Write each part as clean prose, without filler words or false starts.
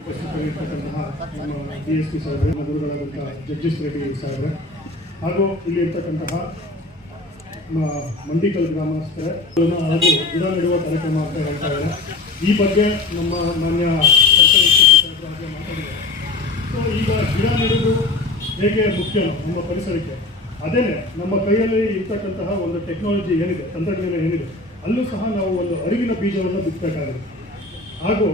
ಉಪಸ್ಥಿತರಿರ್ತಕ್ಕಂತಹ ನಮ್ಮ DSP ಸಾಹೇಬ್ರೆ, ಗುರುಗಳಾದಂತಹ ಜಗದೀಶ್ ರೆಡ್ಡಿ ಸಾಹೇಬ್ರೆ, ಹಾಗೂ ಇಲ್ಲಿ ಇರ್ತಕ್ಕಂತಹ ಮಂಡಿಕಲ್ ಗ್ರಾಮಸ್ಥರೇ ಹಾಗೂ ಗಿಡ ನೆಡುವ ಕಾರ್ಯಕ್ರಮ ಅಂತ ಹೇಳ್ತಾ ಇದ್ದಾರೆ. ಈ ಬಗ್ಗೆ ನಮ್ಮ ಮಾನ್ಯ ಸರ್ಕಾರಿ ಸಾಹೇಬ್ರ ಬಗ್ಗೆ ಮಾತಾಡಿದ್ದಾರೆ. ಸೊ ಈಗ ಗಿಡ ನೆಡುವುದು ಹೇಗೆ ಮುಖ್ಯ ನಮ್ಮ ಪರಿಸರಕ್ಕೆ, ಅದೇನೆ ನಮ್ಮ ಕೈಯಲ್ಲಿ ಇರ್ತಕ್ಕಂತಹ ಒಂದು ಟೆಕ್ನಾಲಜಿ ಏನಿದೆ, ತಂತ್ರಜ್ಞಾನ ಏನಿದೆ, ಅಲ್ಲೂ ಸಹ ನಾವು ಒಂದು ಅರಿವಿನ ಬೀಜವನ್ನು ಬಿತ್ತಬೇಕಾಗಿದೆ. ಹಾಗೂ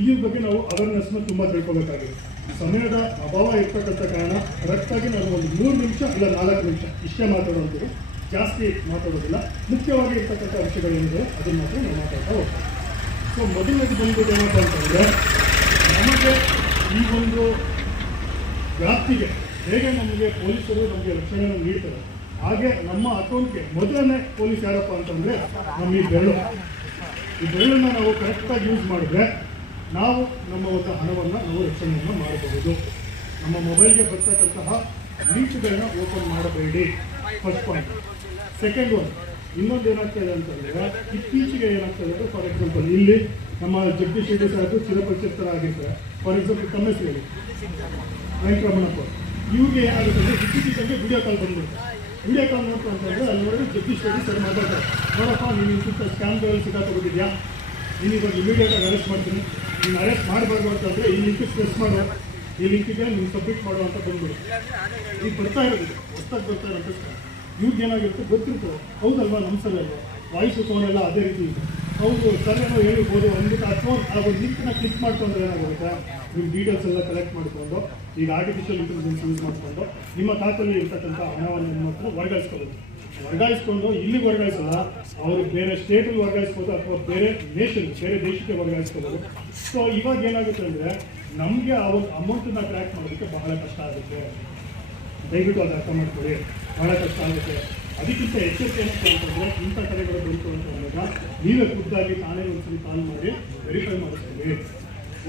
ಇದ್ರ ಬಗ್ಗೆ ನಾವು ಅವೇರ್ನೆಸ್ನ ತುಂಬ ತಿಳ್ಕೊಬೇಕಾಗಿದೆ. ಸಮಯದ ಅಭಾವ ಇರ್ತಕ್ಕಂಥ ಕಾರಣ ಕರೆಕ್ಟಾಗಿ ನಾನು ಒಂದು 3 ನಿಮಿಷ ಇಲ್ಲ 4 ನಿಮಿಷ ಇಷ್ಟೇ ಮಾತಾಡೋದು, ಜಾಸ್ತಿ ಮಾತಾಡೋದಿಲ್ಲ. ಮುಖ್ಯವಾಗಿ ಇರ್ತಕ್ಕಂಥ ವಿಷಯಗಳೇನಿದೆ ಅದನ್ನು ಮಾತ್ರ ನಾವು ಮಾತಾಡ್ತಾ ಹೋಗ್ತೀವಿ. ಸೊ ಮೊದಲನೇದು ಬಂದ್ಬಿಟ್ಟು ಏನಪ್ಪ ಅಂತಂದರೆ, ನಮಗೆ ಈ ಒಂದು ವ್ಯಾಪ್ತಿಗೆ ಹೇಗೆ ನಮಗೆ ಪೊಲೀಸರು ನಮಗೆ ರಕ್ಷಣೆಯನ್ನು ನೀಡ್ತಾರೆ, ಹಾಗೆ ನಮ್ಮ ಅಕೌಂಟ್ಗೆ ಮೊದಲನೇ ಪೊಲೀಸ್ ಯಾರಪ್ಪ ಅಂತಂದರೆ ನಮ್ಮ ಈ ಬೆರಳು. ಈ ಬೆರಳನ್ನು ನಾವು ಕರೆಕ್ಟಾಗಿ ಯೂಸ್ ಮಾಡಿದ್ರೆ ನಾವು ನಮ್ಮ ಒಂದು ಹಣವನ್ನು ನಾವು ರಕ್ಷಣೆಯನ್ನು ಮಾಡಬಹುದು. ನಮ್ಮ ಮೊಬೈಲ್ಗೆ ಬರ್ತಕ್ಕಂತಹ ಲಿಂಕ್ಗಳನ್ನ ಓಪನ್ ಮಾಡಬೇಡಿ, ಫಸ್ಟ್ ಪಾಯಿಂಟ್. ಸೆಕೆಂಡ್ ಒನ್, ಇನ್ನೊಂದು ಏನಾಗ್ತದೆ ಅಂತಂದರೆ, ಇತ್ತೀಚೆಗೆ ಏನಾಗ್ತದೆ ಅಂದರೆ, ಫಾರ್ ಎಕ್ಸಾಂಪಲ್ ಇಲ್ಲಿ ನಮ್ಮ ಜಗದೀಶ್ ರೆಡ್ಡಿ ಸಾಹೇಬರು ಚಿರಪರಿಚಿತರಾಗಿರ್ತಾರೆ. ಫಾರ್ ಎಕ್ಸಾಂಪಲ್ ತಮ್ಮ ಹೆಸರು ಹೇಳಿ, ವೆಂಕಟರಮಣಪ್ಪ. ಇವ್ರಿಗೆ ಏನಾಗುತ್ತೆ ಅಂದರೆ ಇತ್ತೀಚೆಗೆ ವಿಡಿಯೋ ಕಾಲ್ ಬಂದ್ಬಿಡುತ್ತೆ. ವಿಡಿಯೋ ಕಾಲ್ ನೋಡ್ತು ಅಂತಂದರೆ ಅಲ್ಲಿ ನೋಡಿ ಜಗದೀಶ್ ರೆಡ್ಡಿ ಸರ್ ಮಾತಾಡ್ತಾರೆ, ನೋಡಪ್ಪ ನೀನು ಇಂಥ ಸ್ಕ್ಯಾಮ್ಗಳಲ್ಲಿ ಸಿಕ್ಕಾಕೊಂಡಿದ್ಯಾ, ನೀನು ಇವಾಗ ಇಮಿಡಿಯೇಟಾಗಿ ಅರೆಸ್ಟ್ ಮಾಡ್ತೀನಿ, ನೀನು ಅರೆಸ್ಟ್ ಮಾಡಬಾರ್ದು ಅಂತಂದರೆ ಈ ಲಿಂಕಿಗೆ ಪ್ರೆಸ್ ಮಾಡು, ಈ ಲಿಂಕಿಗೆ ನೀನು ಸಬ್ಮಿಟ್ ಮಾಡು ಅಂತ ಬಂದ್ಬಿಡು. ಈಗ ಬರ್ತಾ ಇರೋದು ಹೊಸ್ದಾಗಿ ಬರ್ತಾ ಇರೋದು ಇವ್ರಿಗೆ ಏನಾಗಿರುತ್ತೆ ಗೊತ್ತಿರ್ತದೆ, ಹೌದಲ್ವಾ, ನಮ್ಮ ಸರ್ ಅಲ್ವಾ, ವಾಯ್ಸ್ ಟೋನ್ ಎಲ್ಲ ಅದೇ ರೀತಿ ಇದೆ, ಹೌದು ಸರ್ ಏನೋ ಹೇಳಿರ್ಬೋದು ಅಂದ್ಬಿಟ್ಟು ಅಥವಾ ಆ ಒಂದು ಲಿಂಕ್ನ ಕ್ಲಿಕ್ ಮಾಡ್ಕೊಂಡ್ರೆ ಏನಾಗುತ್ತೆ, ನಿಮ್ಮ ಡೀಟೇಲ್ಸ್ ಎಲ್ಲ ಕಲೆಕ್ಟ್ ಮಾಡಿಕೊಂಡು ಈಗ ಆರ್ಟಿಫಿಷಿಯಲ್ ಇಂಟೆಲಿಜೆನ್ಸ್ ಯೂಸ್ ಮಾಡಿಕೊಂಡು ನಿಮ್ಮ ಖಾತೆಯಲ್ಲಿ ಇರ್ತಕ್ಕಂಥ ಹಣವನ್ನು ಮಾತ್ರ ವರ್ಗಾಯಿಸ್ಕೊಂಡು ಇಲ್ಲಿಗೆ ವರ್ಗಾಯಿಸಲ್ಲ, ಅವ್ರಿಗೆ ಬೇರೆ ಸ್ಟೇಟಲ್ಲಿ ವರ್ಗಾಯಿಸ್ಬೋದು ಅಥವಾ ಬೇರೆ ದೇಶಕ್ಕೆ ವರ್ಗಾಯಿಸ್ಕೋಬೋದು. ಸೊ ಇವಾಗ ಏನಾಗುತ್ತೆ ಅಂದರೆ ನಮಗೆ ಆ ಒಂದು ಅಮೌಂಟನ್ನು ಟ್ರ್ಯಾಕ್ ಮಾಡೋದಕ್ಕೆ ಬಹಳ ಕಷ್ಟ ಆಗುತ್ತೆ. ದಯವಿಟ್ಟು ಅದು ಅರ್ಥ ಮಾಡ್ಕೊಳ್ಳಿ, ಬಹಳ ಕಷ್ಟ ಆಗುತ್ತೆ. ಅದಕ್ಕಿಂತ ಎಚ್ಚರಿಕೆ ಏನಪ್ಪ ಅಂತಂದರೆ, ಇಂಥ ಕಡೆಗಳು ಬಂತು ಅಂತ ಅಂದಾಗ ನೀವೇ ಖುದ್ದಾಗಿ ತಾನೇ ಒಂದ್ಸಲಿ ಕಾಲ್ ಮಾಡಿ ವೆರಿಫೈ ಮಾಡಿಸ್ತೀವಿ,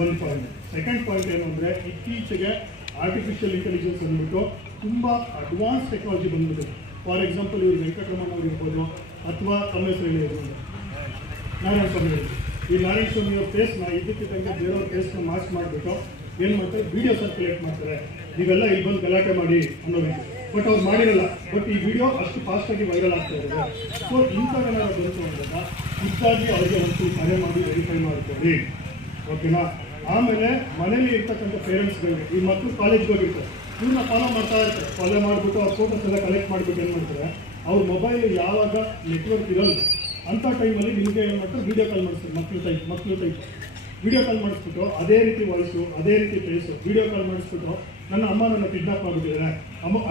ಒಂದು ಪಾಯಿಂಟ್. ಸೆಕೆಂಡ್ ಪಾಯಿಂಟ್ ಏನು ಅಂದರೆ, ಇತ್ತೀಚೆಗೆ ಆರ್ಟಿಫಿಷಿಯಲ್ ಇಂಟೆಲಿಜೆನ್ಸ್ ಅಂದ್ಬಿಟ್ಟು ತುಂಬ ಅಡ್ವಾನ್ಸ್ ಟೆಕ್ನಾಲಜಿ ಬಂದ್ಬಿಟ್ಟಿದೆ. ಫಾರ್ ಎಕ್ಸಾಂಪಲ್ ಇವರು ವೆಂಕಟರಮಣ ಅವ್ರು ಇರ್ಬೋದು, ಅಥವಾ ತಮ್ಮ ಹೆಸರು ಹೇಳಿರ್ಬೋದು, ನಾರಾಯಣ ಸ್ವಾಮಿ ಅವರು. ಈ ನಾರಾಯಣ ಸ್ವಾಮಿ ಅವ್ರ ಫೇಸ್ನ ಇದಕ್ಕಿದ್ದಂಗೆ ಬೇರೆಯವ್ರ ಫೇಸ್ನ ಮಾರ್ಕ್ಸ್ ಮಾಡಿಬಿಟ್ಟು ಏನು ಮಾಡ್ತಾರೆ, ವಿಡಿಯೋ ಸರ್ಕ್ಯುಲೇಟ್ ಮಾಡ್ತಾರೆ, ನೀವೆಲ್ಲ ಇಲ್ಲಿ ಬಂದು ಗಲಾಟೆ ಮಾಡಿ ಅನ್ನೋದು. ಬಟ್ ಅವ್ರು ಮಾಡಿರಲ್ಲ, ಬಟ್ ಈ ವಿಡಿಯೋ ಅಷ್ಟು ಫಾಸ್ಟಾಗಿ ವೈರಲ್ ಆಗ್ತಾ ಇದೆ. ಸೊ ಇಂಥವೆಲ್ಲ ಬಂತು ಅಂದಾಗ ಖುದ್ದಾಗಿ ಅವ್ರಿಗೆ ಒಂದು ಕರೆ ಮಾಡಿ ವೆರಿಫೈ ಮಾಡ್ಕೊಳ್ಳಿ, ಓಕೆನಾ. ಆಮೇಲೆ ಮನೇಲಿ ಇರ್ತಕ್ಕಂಥ ಪೇರೆಂಟ್ಸ್ಗಳಿಗೆ, ಈ ಮಕ್ಕಳು ಕಾಲೇಜ್ಗೆ ಹೋಗಿರ್ತಾರೆ, ಇವ್ರನ್ನ ಫಾಲೋ ಮಾಡ್ತಾ ಇರ್ತಾರೆ, ಫಾಲೋ ಮಾಡಿಬಿಟ್ಟು ಅವ್ರ ಫೋಟೋಸ್ ಎಲ್ಲ ಕಲೆಕ್ಟ್ ಮಾಡಿಬಿಟ್ಟು ಏನು ಮಾಡ್ತಾರೆ, ಅವ್ರ ಮೊಬೈಲ್ ಯಾವಾಗ ನೆಟ್ವರ್ಕ್ ಇರೋಲ್ಲ ಅಂಥ ಟೈಮಲ್ಲಿ ನಿಮಗೆ ಏನು ಮಾಡ್ತಾರೆ, ವೀಡಿಯೋ ಕಾಲ್ ಮಾಡಿಸ್ತಾರೆ. ಮಕ್ಕಳು ಟೈಪ್ ವೀಡಿಯೋ ಕಾಲ್ ಮಾಡಿಸ್ಬಿಟ್ಟು ಅದೇ ರೀತಿ ವಾಯ್ಸು, ಅದೇ ರೀತಿ ಫೇಸು ವೀಡಿಯೋ ಕಾಲ್ ಮಾಡಿಸ್ಬಿಟ್ಟು, ನನ್ನ ಅಮ್ಮ ನನ್ನ ಕಿಡ್ನಾಪ್ ಮಾಡಿಬಿಟ್ಟಿದ್ದಾರೆ,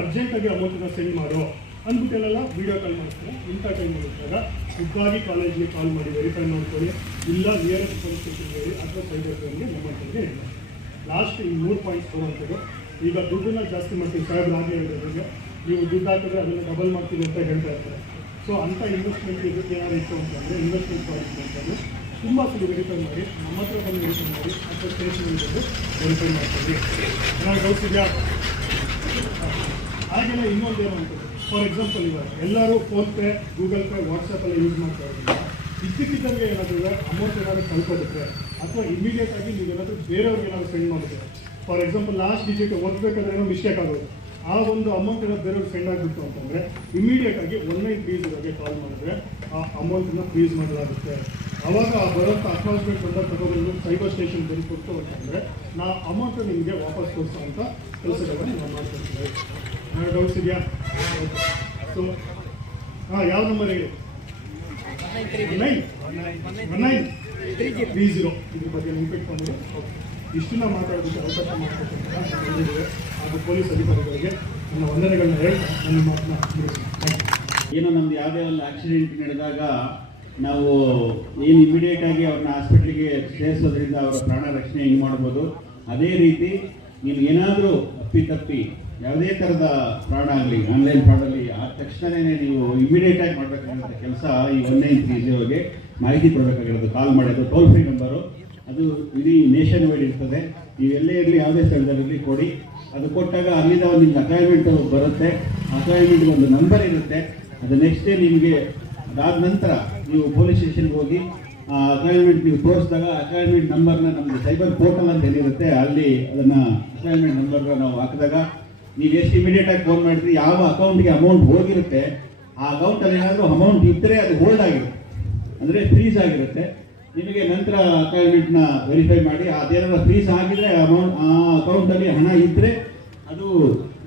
ಅರ್ಜೆಂಟಾಗಿ ಅಮೌಂಟನ್ನು ಸೆಂಡ್ ಮಾಡು ಅಂದ್ಬಿಟ್ಟೆಲ್ಲ ವೀಡಿಯೋ ಕಾಲ್ ಮಾಡಿಸ್ತಾರೆ. ಇಂಥ ಟೈಮಲ್ಲಿ ಇದ್ದಾಗ ಖುದ್ದಾಗಿ ಕಾಲೇಜ್ಗೆ ಕಾಲ್ ಮಾಡಿ ವೆರಿಫೈ ಮಾಡ್ಕೊಳ್ಳಿ, ಇಲ್ಲ ನಿಯರೆಸ್ಟ್ ಪೊಲೀಸ್ ಸ್ಟೇಷನ್ಗೆ ಹೇಳಿ ಅಥವಾ ಸೈಬರ್ ಕ್ರೈಮ್ಗೆ ನಮ್ಮ ಹತ್ರಗೆ ಹೇಳಿ. ಲಾಸ್ಟ್ ಈ 3 ಪಾಯಿಂಟ್ಸ್ ಬರುವಂಥದ್ದು. ಈಗ ದುಡ್ಡನ್ನ ಜಾಸ್ತಿ ಮಾಡ್ತೀವಿ, ಸಾಹೇಬ್ರು ಹಾಗೆ ಹೇಳಿದ್ರೆ ನೀವು ದುಡ್ಡು ಹಾಕಿದ್ರೆ ಅದನ್ನು ಡಬಲ್ ಮಾಡ್ತೀವಿ ಅಂತ ಹೇಳ್ತಾ ಇರ್ತಾರೆ. ಸೊ ಅಂಥ ಇನ್ವೆಸ್ಟ್ಮೆಂಟ್ ಇದಕ್ಕೆ ಏನಾದ್ರು ಇತ್ತು ಅಂತಂದರೆ ಇನ್ವೆಸ್ಟ್ಮೆಂಟ್ ಪಾಲಿಸಿ ಅಂತಂದು ತುಂಬ ಸಲ ವೆರಿಫೈ ಮಾಡಿ, ನಮ್ಮ ಹತ್ರ ಬಂದು ವೆರಿಫೈ ಮಾಡಿ ಅಥವಾ ಸ್ಟೇಷನ್ಗೆ ಬಂದು ವೆರಿಫೈ ಮಾಡ್ತೀವಿ. ಏನಾದ್ರು ಡೌಟ್ಸ್ ಇದೆಯಾ? ಹಾಗೆಯೇ ಇನ್ನೊಂದು ಏನು ಅಂತಂದರೆ, ಫಾರ್ ಎಕ್ಸಾಂಪಲ್ ಇವಾಗ ಎಲ್ಲರೂ ಫೋನ್ಪೇ, ಗೂಗಲ್ ಪೇ, ವಾಟ್ಸಪ್ಪೆಲ್ಲ ಯೂಸ್ ಮಾಡ್ತಾ ಇರೋದ್ರಿಂದ ಇದ್ದಕ್ಕಿದ್ದಂಗೆ ಏನಾದರೂ ಅಮೌಂಟ್ ಏನಾದರೂ ಕಳ್ಕೊಬಿಟ್ರೆ ಅಥವಾ ಇಮಿಡಿಯೇಟಾಗಿ ನೀವು ಏನಾದರೂ ಬೇರೆಯವ್ರಿಗೆ ಏನಾದರೂ ಸೆಂಡ್ ಮಾಡಿದ್ರೆ, ಫಾರ್ ಎಕ್ಸಾಂಪಲ್ ಲಾಸ್ಟ್ ಡಿಜಿಟ್ ಓದಬೇಕಾದ್ರೆ ಏನೋ ಮಿಸ್ಟೇಕ್ ಆಗೋದು, ಆ ಒಂದು ಅಮೌಂಟ್ ಏನೋ ಬೇರೆಯವ್ರಿಗೆ ಸೆಂಡ್ ಆಗಿಬಿಟ್ಟು ಅಂತಂದರೆ ಇಮಿಡಿಯೇಟಾಗಿ 1930ಗೆ ಕಾಲ್ ಮಾಡಿದ್ರೆ ಆ ಅಮೌಂಟನ್ನು ಫ್ರೀಸ್ ಮಾಡಲಾಗುತ್ತೆ. ಆವಾಗ ಬರೋಂಥ ಅಕ್ನಾಲಜ್ಮೆಂಟ್ ಬಂದಾಗ ತಗೊಬಂದು ಸೈಬರ್ ಸ್ಟೇಷನ್ ಬಂದು ಕೊಡ್ತು ಅಂತಂದರೆ ನಾ ಅಮೌಂಟು ನಿಮಗೆ ವಾಪಸ್ ಕೊಡಿಸೋ ಅಂತ ಕೆಲಸಗಳನ್ನು ನಾವು ಮಾಡ್ಕೊಡ್ತೀವಿ. ಡೌಟ್ಸ್ ಇದೆಯಾ? ಸೊ ಯಾವ ನಂಬರ್ ಹೇಳಿ? 1930. ಇದ್ರ ಬಗ್ಗೆ ನೆನಪಿಟ್ಕೊಂಡು ಇಷ್ಟನ್ನ ಮಾತಾಡೋದಕ್ಕೆ ಅವಕಾಶ ಮಾಡಿಕೊಟ್ಟಿದ್ದಾರೆ ಹಾಗೂ ಪೊಲೀಸ್ ಅಧಿಕಾರಿಗಳಿಗೆ ನನ್ನ ವಂದನೆಗಳನ್ನ ಹೇಳ್ತಾ ನನ್ನ ಮಾತನ್ನ ಮುಗಿಸ್ತೀನಿ. ಏನೋ ನಮ್ದು ಯಾವುದೇ ಒಂದು ಆಕ್ಸಿಡೆಂಟ್ ನಡೆದಾಗ ನಾವು ಏನು ಇಮಿಡಿಯೇಟಾಗಿ ಅವ್ರನ್ನ ಹಾಸ್ಪಿಟ್ಲಿಗೆ ಸೇರಿಸೋದ್ರಿಂದ ಅವರ ಪ್ರಾಣ ರಕ್ಷಣೆ ಹೆಂಗೆ ಮಾಡ್ಬೋದು, ಅದೇ ರೀತಿ ನೀವು ಏನಾದರೂ ಅಪ್ಪಿತಪ್ಪಿ ಯಾವುದೇ ಥರದ ಫ್ರಾಡ್ ಆಗಲಿ, ಆನ್ಲೈನ್ ಫ್ರಾಡಲ್ಲಿ ಆದ ತಕ್ಷಣವೇ ನೀವು ಇಮಿಡಿಯೇಟಾಗಿ ಮಾಡಬೇಕಾಗಿರೋ ಕೆಲಸ ಈ 1930ಗೆ ಮಾಹಿತಿ ಕೊಡಬೇಕಾಗಿರೋದು. ಕಾಲ್ ಮಾಡೋದು ಟೋಲ್ ಫ್ರೀ ನಂಬರು, ಅದು ಇಡೀ ನೇಷನ್ ವೈಡ್ ಇರ್ತದೆ. ನೀವೆಲ್ಲೇ ಇರಲಿ, ಯಾವುದೇ ಸ್ಥಳದಲ್ಲಿ ಕೊಡಿ. ಅದು ಕೊಟ್ಟಾಗ ಅಲ್ಲಿಂದ ಒಂದು ನಿಮ್ಗೆ ಅಪಾಯಿಂಟ್ಮೆಂಟ್ ಬರುತ್ತೆ, ಅಪಾಯಿಂಟ್ಮೆಂಟ್ಗೆ ಒಂದು ನಂಬರ್ ಇರುತ್ತೆ. ಅದು ನೆಕ್ಸ್ಟ್ ಡೇ ನಿಮಗೆ ಅದಾದ ನಂತರ ನೀವು ಪೊಲೀಸ್ ಸ್ಟೇಷನ್ಗೆ ಹೋಗಿ ಅಸೈನ್ಮೆಂಟ್ ನೀವು ತೋರಿಸಿದಾಗ ಅಸೈನ್ಮೆಂಟ್ ನಂಬರ್ನ ನಮ್ಮದು ಸೈಬರ್ ಪೋರ್ಟಲ್ ಅಂತ ಏನಿರುತ್ತೆ ಅಲ್ಲಿ ಅದನ್ನು ಅಸೈನ್ಮೆಂಟ್ ನಂಬರ್ನ ನಾವು ಹಾಕಿದಾಗ ನೀವು ಎಷ್ಟು ಇಮಿಡಿಯೇಟಾಗಿ ಫೋನ್ ಮಾಡಿದ್ರಿ ಯಾವ ಅಕೌಂಟ್ಗೆ ಅಮೌಂಟ್ ಹೋಗಿರುತ್ತೆ ಆ ಅಕೌಂಟಲ್ಲಿ ಏನಾದರೂ ಅಮೌಂಟ್ ಇದ್ದರೆ ಅದು ಹೋಲ್ಡ್ ಆಗಿರುತ್ತೆ, ಅಂದರೆ ಫ್ರೀಸ್ ಆಗಿರುತ್ತೆ. ನಿಮಗೆ ನಂತರ ಅಸೈನ್ಮೆಂಟ್ನ ವೆರಿಫೈ ಮಾಡಿ ಅದೇನಾದ್ರು ಫ್ರೀಸ್ ಆಗಿದ್ರೆ ಅಮೌಂಟ್ ಆ ಅಕೌಂಟಲ್ಲಿ ಹಣ ಇದ್ದರೆ ಅದು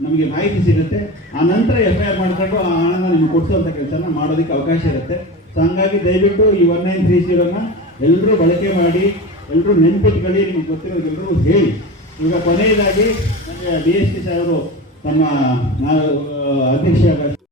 ನಮಗೆ ಮಾಹಿತಿ ಸಿಗುತ್ತೆ. ಆ ನಂತರ FIR ಮಾಡ್ಕೊಂಡು ಆ ಹಣನ ನಿಮ್ಗೆ ಕೊಡಿಸುವಂಥ ಕೆಲಸನ ಮಾಡೋದಕ್ಕೆ ಅವಕಾಶ ಇರುತ್ತೆ. ಸೊ ಹಂಗಾಗಿ ದಯವಿಟ್ಟು ಈ 1930ನ ಎಲ್ಲರೂ ಬಳಕೆ ಮಾಡಿ, ಎಲ್ಲರೂ ನೆನ್ಪಿಟ್ಕೊಳ್ಳಿ, ನಿಮ್ಗೆ ಗೊತ್ತಿರೋದೆಲ್ಲರೂ ಹೇಳಿ. ಈಗ ಕೊನೆಯದಾಗಿ ನನಗೆ DSP ಸಾಹೇಬರು ತಮ್ಮ ಅಧ್ಯಕ್ಷ